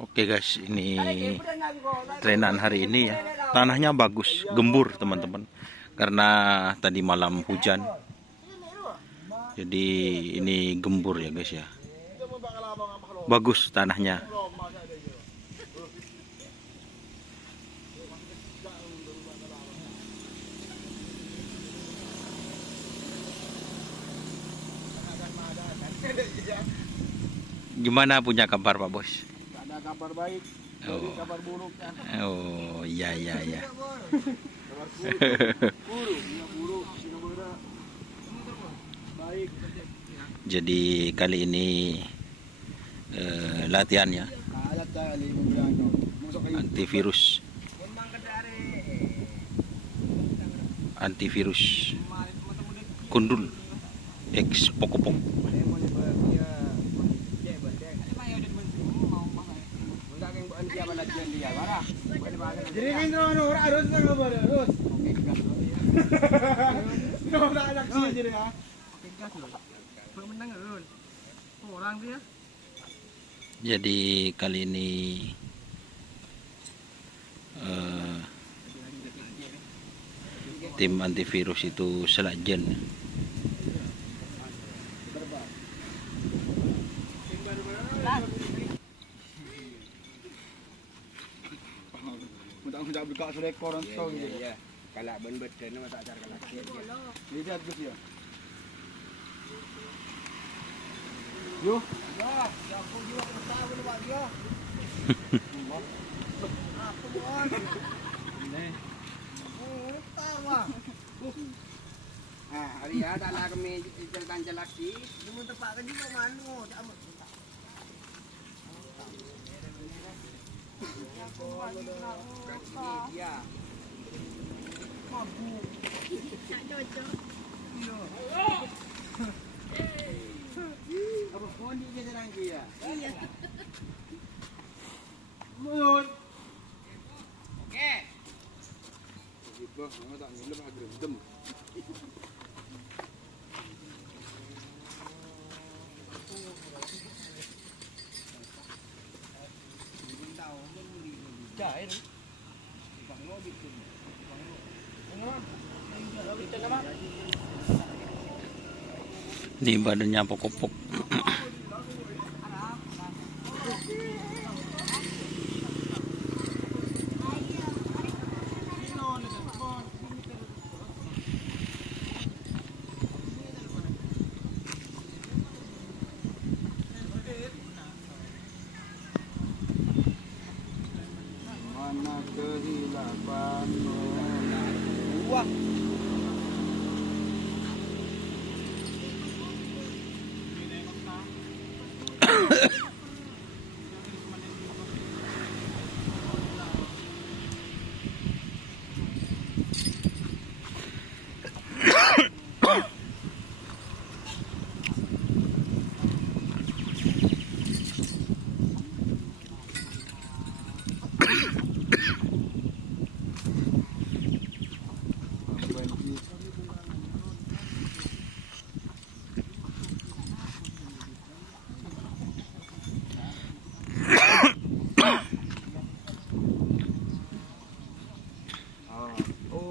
Oke guys, ini trenan hari ini ya. Tanahnya bagus, gembur teman-teman. Karena tadi malam hujan. Jadi ini gembur ya guys ya. Bagus tanahnya. Gimana punya kabar Pak Bos? Ada kabar baik, jadi kabar buruk kan. Oh iya iya iya. Kabar buruk, baik. Jadi kali ini latihan ya, antivirus, kundul, X pokok. Jadi kan harus nggak harus. Nggak ada aksi jadi ya. Orang dia. Jadi kali ini tim antivirus itu selajen. Mudah buka rekor untuk ya. Kalau ben-beden nama tak cara lagi. Lihat Gus ya. Yo, ya aku juga tahu lu Pak dia. Apa buat? Nih. Tawa. Ah, hari ada lah kami jalan lagi. Mau tepakan juga manu, tak mau. Ya. Apa phone dia jalan dia? Iya. Mulut. Oke. Gitu, mau tak ngilu bah gerendem. Cair. Di badannya pokok-pokok. Mana kehilapan Wah.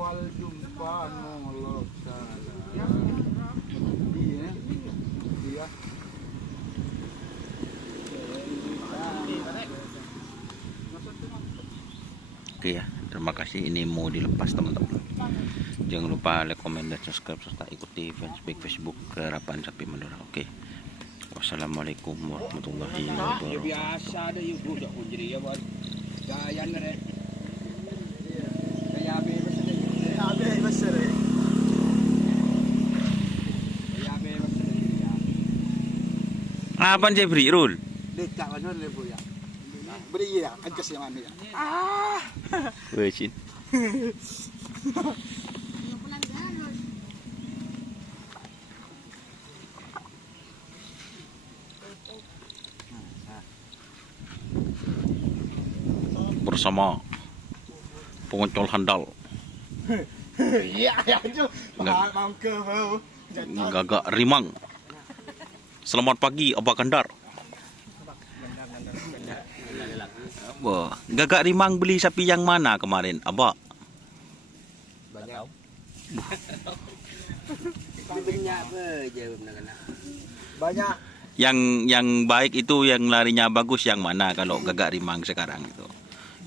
awal jumpa nongolok salah. Dia. Oke ya, terima kasih. Ini mau dilepas teman-teman. Jangan lupa like, comment, dan subscribe serta ikuti fanpage Facebook Kerapan Sapi Madura. Oke. Wassalamualaikum warahmatullahi Ya wabarakatuh. biasa ada ibu dak jadi ya buat. Jayan ada. Kaya be besar. Ada besar. Kaya be besar ya. Apaan Jeffrey Rul? Dekat mana le bu ya. Beri ya, angkas yang mana ya. Wecin. Bersama pengoncol handal Iya, ya tu. Mau ke mau. Gagak Rimang. Selamat pagi Abah Kandar. Wah, Gagak Rimang beli sapi yang mana kemarin, Abah? Banyak. Banyak apa je benar-benar. Banyak. Yang baik itu yang larinya bagus yang mana kalau Gagak Rimang sekarang itu?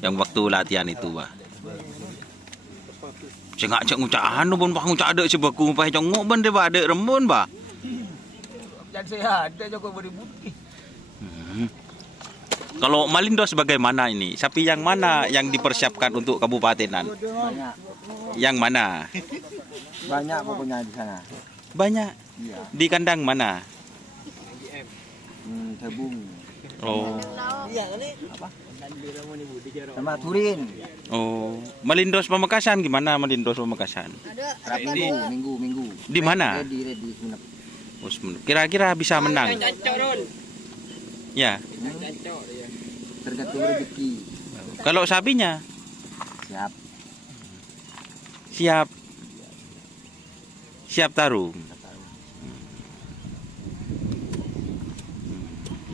Yang waktu latihan itu, Bah. Cengak cek ngucak anu pun bah ngucak ada sebaku pai congok ben dia bah ada rembun bah. Yang sehat dia juga beri bukti. Kalau Malindos bagaimana ini? Sapi yang mana yang dipersiapkan untuk kabupatenan? Banyak. Yang mana? Banyak pokoknya di sana. Banyak. Iya. Di kandang mana? Tebung. Oh. Iya kali. Apa? Sama Turin. Oh. Malindos Pamekasan gimana Malindos Pamekasan? Minggu. Di mana? Ready Sunep. Oh, kira-kira bisa menang? Cancok Ron. Ya. Cancok dia. Tergantung rezeki. Kalau sapinya? Siap. Siap. Siap tarung.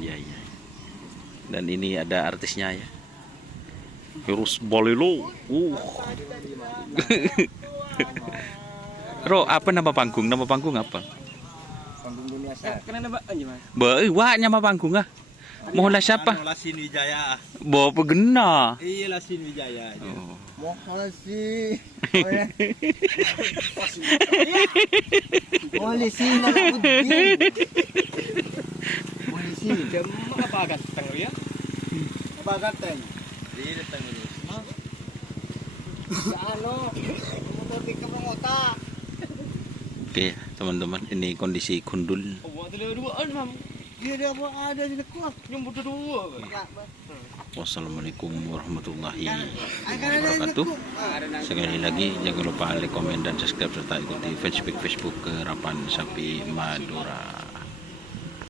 Iya. Dan ini ada artisnya ya. Virus Bolelo. Ro, apa nama panggung? Nama panggung apa? Panggung dunia sehat. Kenapa aja Mas? Wah, nama panggung ah. Mohonlah siapa? Lasin Wijaya. Bawa pegena. Iya Lasin Wijaya. Oh. Makasih. Polisi nak budi. Polisi. Jam apa ganteng ya? Apa ganteng? Dia datang ini. Oke, teman-teman, ini kondisi gundul. Oh, buat dua-duaan, Mam. Dia ada di dekat. Nyumbut dua. Wassalamualaikum warahmatullahi wabarakatuh. Sekali lagi jangan lupa like, komen, dan subscribe serta ikuti Facebook Kerapan Sapi Madura.